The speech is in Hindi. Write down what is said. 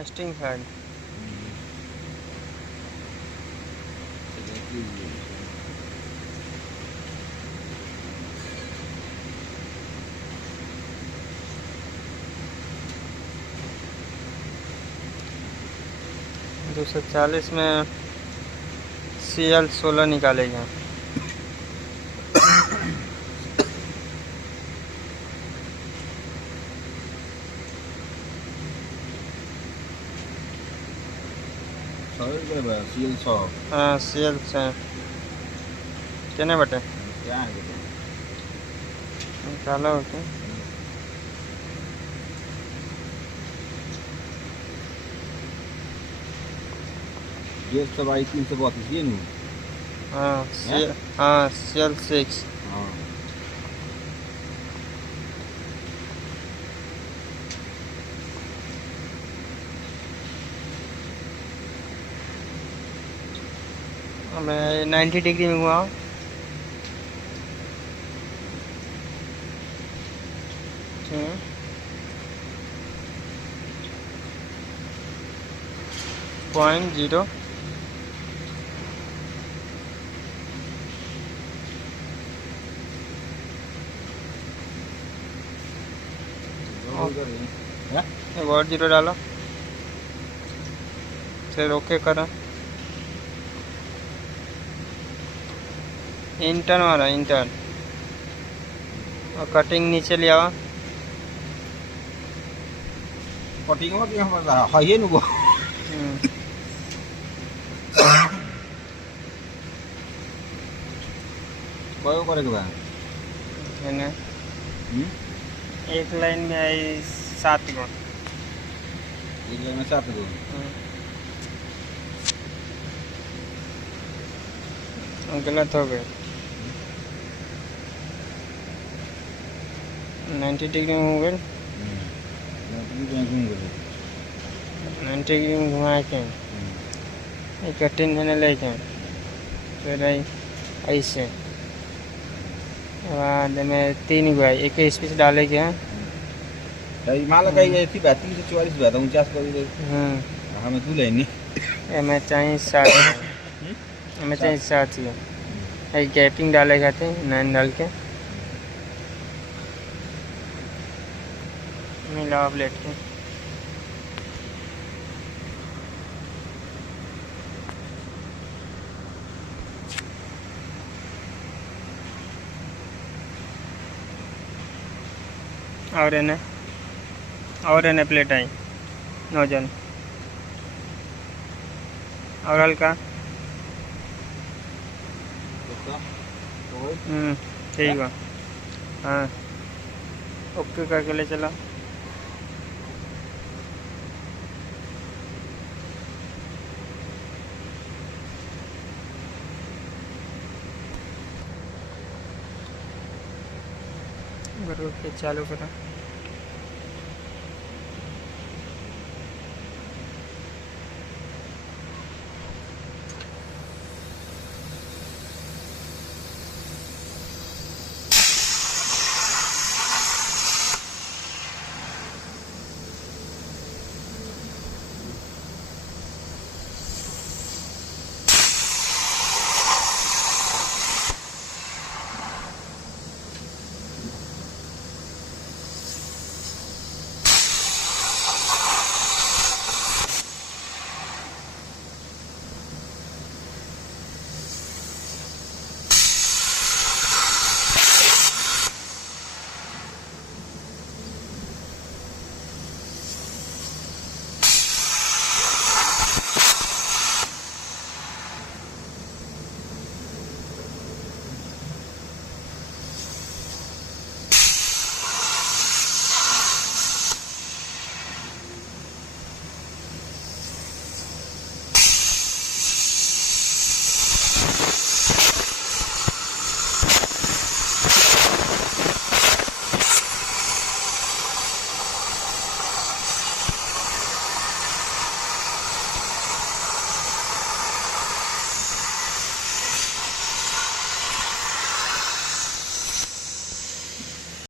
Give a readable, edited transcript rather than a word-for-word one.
Nesting fan. दो सौ 40 में CL16 निकालेगा। हाँ CL6 कितने बटे निकालो ओके। डेढ़ सौ बाई 332 ये नहीं। हाँ CL6। हाँ मैं 90 डिग्री में हुआ। पॉइंट 0 एक और 0 डालो फिर ओके करो। इंटर मारा इंटर और कटिंग नीचे ले आओ। कटिंग में क्या होता है ये नुको कयो करे के बा है ना। एक लाइन में आई 7 गो। एक लाइन में 7 गो। गलत हो गए। 90 डिग्री में हो गए। 90 डिग्री में घुमा के कटिंग होने लेके फिर ऐसे बाद में 3 गो एक स्पीच डाले के मान लो कहीं ऐसी बात 344 बात 49 कर दे। हमें तू लेनी मैं चाहिए 7 मैं चाहिए 7 ही गैपिंग डाले गए थे 9 डाल के मिला प्लेट के। और एने प्लेट आई नोजन और हल्का ठीक है। हाँ ओके करके ले चलो। चालू करो।